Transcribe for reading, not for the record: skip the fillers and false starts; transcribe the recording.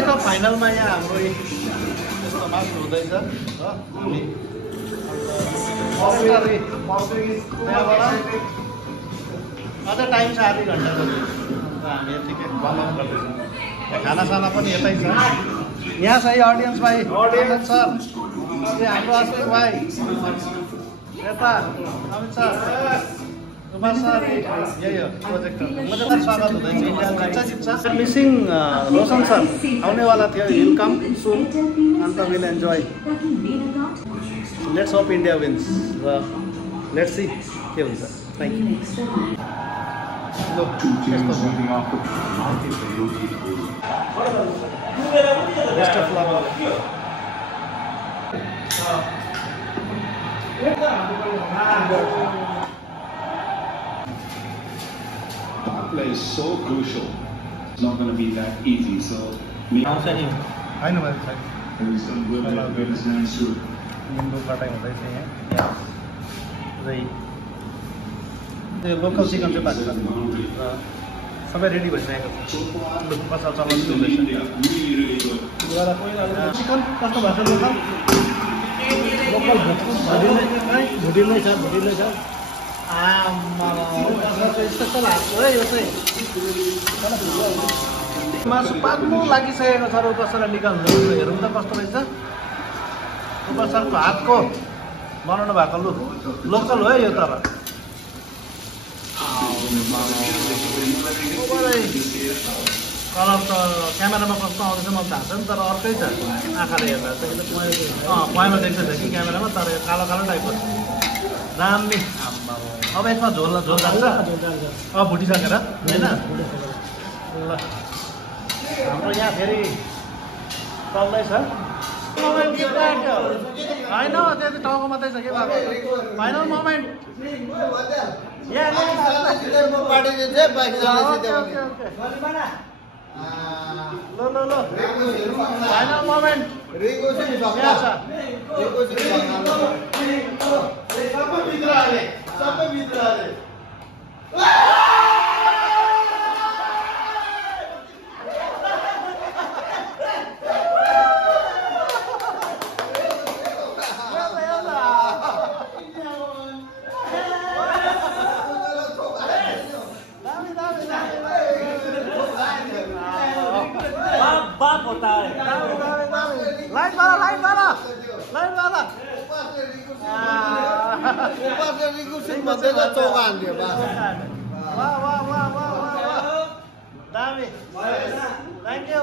तपाईँको फाइनलमा यहाँ हाम्रो यस्तो म्याच हुँदैछ अझ टाइम छ आधी घन्टाको हामी यतिकै वार्मअप गर्दैछौँ खानासाना पनि यतै छ यहाँ छ है अडियन्स भाइ अडियन्स सर हाम्रो अशोक भाइ यता अमित सर कुमार सर यही हो प्रोजेक्टर मजाले स्वागत हुँदैछ इन्डिया जित्छ मिसिङ रोशन सर आउनेवाला थियो विल कम सुन अन्त will enjoy let's hope India wins र लेट्स सी के हुन्छ thank you best of lock Play is so crucial. It's not going to be that easy. So, I know what it's like. There's some good dance too. The local chicken चाहिँ पाक्छ सबै ready भइसकेको छ मसाला चलाउनु हुँदैछ chicken कस्तो भएको local भुटिलै छ यस्तो लाग्छ है यो चाहिँ मासु पाक्नु लागिसकेको छ र कसैलाई निकाल्नु हेरौँ त कस्तो रहेछ उपसरको हातको बनाउनु भएको लोकल हो है यो तर कलर त क्यामेरामा कस्तो आउँदैछ म थाहा छैन तर अर्कै छ आँखाले हेर्दा पहेँलो देख्छ कि क्यामेरामा तर यो कालो कालो टाइपको छ दामी अब यसमा झोल जान्छ अब भुटिसकेर होइन ल हाम्रो यहाँ फेरि चल्दैछ होइन त्यति टाउको मात्रै छ के भएको फाइनल मोमेन्ट ल फाइनल मोमेन्ट बाप होता है लाइट वाला ऊपर से रिकू सिंह बंदेगा चौगान के बाद वाह दामी थैंक यू